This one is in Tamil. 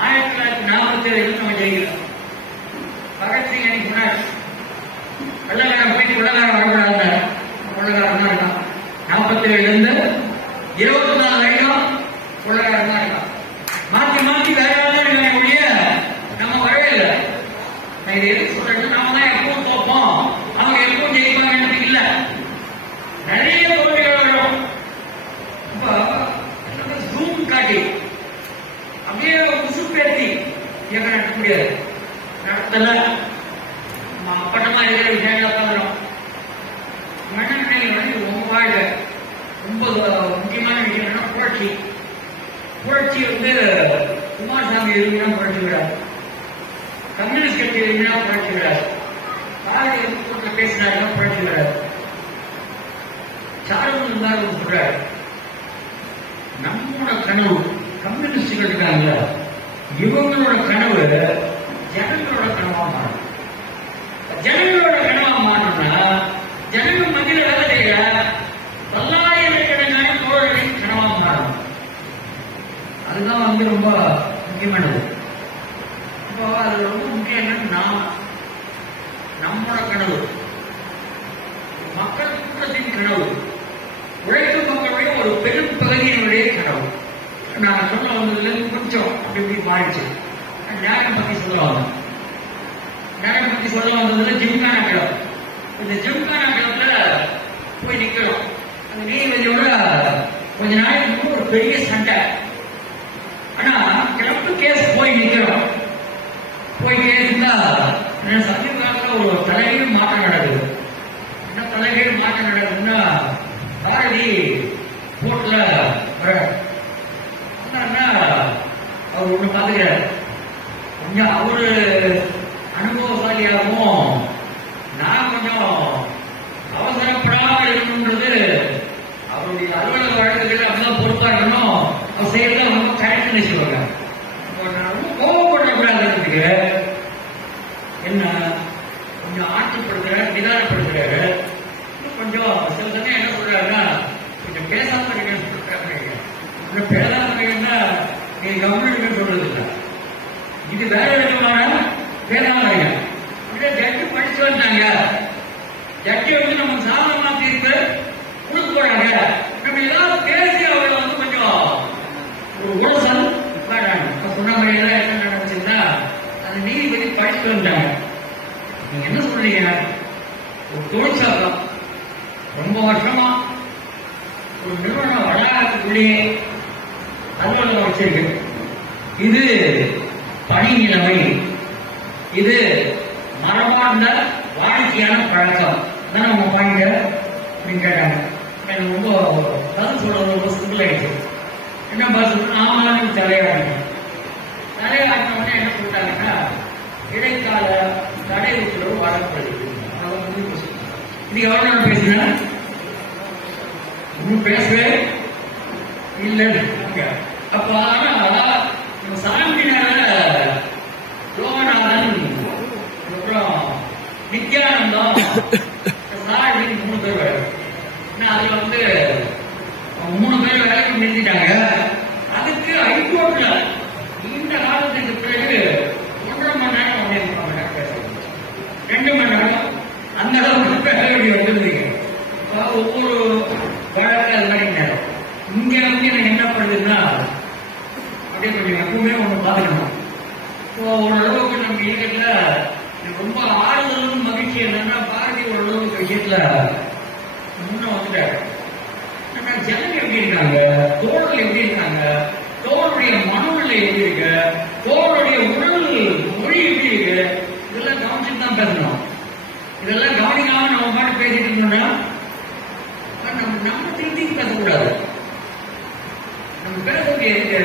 1947 நம்ம ஜெயிக்கிறோம். பகத்சிங் எனக்கு முன்னாடி வெள்ளக்காரன் போயிட்டு வெள்ளக்காரன் வரக்கூடாது, வெள்ளக்காரன் தான் இருக்கான். 47 24 வரைக்கும் வெள்ளக்காரன் தான் இருக்கான். மாற்றி மாற்றி வேற யாரும் ஒழிய நம்ம வரவே இல்லை. நான் இதை எதுக்கு சொல்றேன், நாம தான் எப்பவும் தோப்போம், அவங்க எப்பவும் ஜெயிப்பாங்க இல்லை. நிறைய தோல்விகள் வரும். இப்போ ஜூம் காட்டி அப்படியே உசுப்பேற்றி இயக்கம் நடத்த முடியாது, நடத்தல. அப்பட்டமா இருக்கிற விஷயங்கள் பார்க்கிறோம். மனநிலை ரொம்ப வாழ்க்கை ரொம்ப முக்கியமான விஷயம் என்னன்னா புரட்சி. புரட்சி குமாரசாமி எழுதினா புரட்சி விடாது, கம்யூனிஸ்ட் கட்சி எழுதினா புரட்சி விடாது, பாரதிய பேசினாருன்னா புரட்சி விடாது. சார்பு இருந்தாலும் சொல்றாரு, நம்மளோட கனவு கம்யூனிஸ்டுகள் இருக்காங்க, இவங்களோட கனவு ஜனங்களோட கனவா மாறும். ஜனங்களோட கனவா மாறணும்னா ஜனங்கள் மத்தியில வேலை செய்ய பல்லாயிரக்கணக்கான தோழர்களின் கனவா மாறும். அதுதான் ரொம்ப முக்கியமானது. இப்போ அது ரொம்ப முக்கியம் என்னன்னா நம்மளோட கனவு, மக்கள் கூட்டத்தின் கனவு, உழைக்கும் மக்களுடைய ஒரு பெரும் பகுதியினுடைய கனவு. நான் சொல்ல வந்ததுல கொஞ்சம் அப்படி இப்படி மாறிச்சு. நியாயம் பத்தி சொல்ல வந்தேன். நியாயம் பத்தி சொல்ல வந்ததுல ஜிம்கானா கிளப். இந்த ஜிம்கானா கிளப்ல போய் நிக்கிறோம். அந்த நீதிபதியோட கொஞ்ச நாளைக்கு ஒரு பெரிய சண்டை. ஆனா கிளப்பு கேஸ் போய் நிக்கிறோம். போய் கேஸ்னா சமீப ஒரு தலைகீழ் மாற்றம் நடக்குது. என்ன தலைகீழ் மாற்றம் நடக்குதுன்னா பாரதி கோர்ட்ல வர அவர் ஒண்ணு பாத்துக்கிறார். கொஞ்சம் அவரு அனுபவசாலியாகவும் நான் கொஞ்சம் அவசரப்படாமல் இருக்கணும்ன்றது அவருடைய அலுவலக வழக்குகள் அப்படிதான் பொறுப்பா இருக்கணும். அவர் செய்யறத ரொம்ப கரெக்ட் சொல்லுவாங்க. கோபப்படக்கூடாதுன்றதுக்கு என்ன கொஞ்சம் ஆற்றுப்படுத்துறாரு, நிதானப்படுத்துறாரு. கொஞ்சம் சில சமயம் என்ன சொல்றாருன்னா கொஞ்சம் பேசாம இருக்கேன்னு சொல்றாங்க. பேசாம இருக்கேன்னா நீங்க கவர்மெண்ட் சொல்றது இல்லை, இது வேற விதமான பேசாம இருக்க. அப்படியே ஜட்ஜி படிச்சு வந்தாங்க. ஜட்ஜி நம்ம சாதகமா தீர்ப்பு கொடுக்க போறாங்க. நம்ம ஏதாவது பேசி அவரை கொஞ்சம் ஒரு உலசல் சொன்ன மாதிரி என்ன நடந்துச்சுன்னா அந்த நீதிபதி படிச்சு வந்தாங்க. நீங்க என்ன சொல்றீங்க, ஒரு தொழிற்சாலம் ரொம்ப வருஷமா ஒரு நிறுவன வளாகத்துக்குள்ளேயே அலுவலகம் வச்சிருக்கு, இது பணி நிலைமை, இது மரபார்ந்த வாடிக்கையான பழக்கம் தான் நம்ம பாயிண்ட் அப்படின்னு கேட்டாங்க. எனக்கு ரொம்ப பதில் சொல்றது ரொம்ப சிம்பிள் ஆயிடுச்சு. என்ன பதில், ஆமான்னு தலையாடுங்க. தலையாட்டின உடனே என்ன சொல்லிட்டாங்கன்னா இடைக்கால தடை உத்தரவு வழங்கப்படுது. இது எவ்வளவு நான் பேசுறேன், இன்னும் பேசவே இல்லை. அப்ப சாமியினால லோகநாதன் அப்புறம் நித்யானந்தம் சாரின்னு 3 பேர். அதுல 3 பேர் வேலைக்கு நிறுத்திட்டாங்க. அதுக்கு ஹைகோர்ட்ல இந்த காலத்துக்கு பிறகு 1.5 மணி நேரம் 1.5 மணி நேரம் பேச 2 மணி நேரம் அந்த அளவுக்கு பேச வேண்டிய வந்துருந்தீங்க. ஒவ்வொரு வழக்கு அது மாதிரி நேரம். இங்க எனக்கு என்ன பண்ணுதுன்னா அப்படியே கொஞ்சம் எப்பவுமே ஒண்ணு பாத்துக்கணும். ஓரளவுக்கு நம்ம இயக்கத்துல ரொம்ப ஆறுதலும் மகிழ்ச்சி என்னன்னா பாரதி ஓரளவுக்கு விஷயத்துல முன்ன வந்துட்டாரு. ஜனங்க எப்படி இருக்காங்க, தோழர்கள் எப்படி இருக்காங்க, தோழருடைய மனநிலை எப்படி இருக்கு, தோழருடைய உடல் மொழி எப்படி இருக்கு, இதெல்லாம் கவனிச்சுட்டு தான் பேசணும். இதெல்லாம் கவனிக்காம நம்ம பாட்டு பேசிட்டு இருந்தோம்னா நம்ம திங்கிங் பேசக்கூடாது. நம்ம பேச எதுக்கு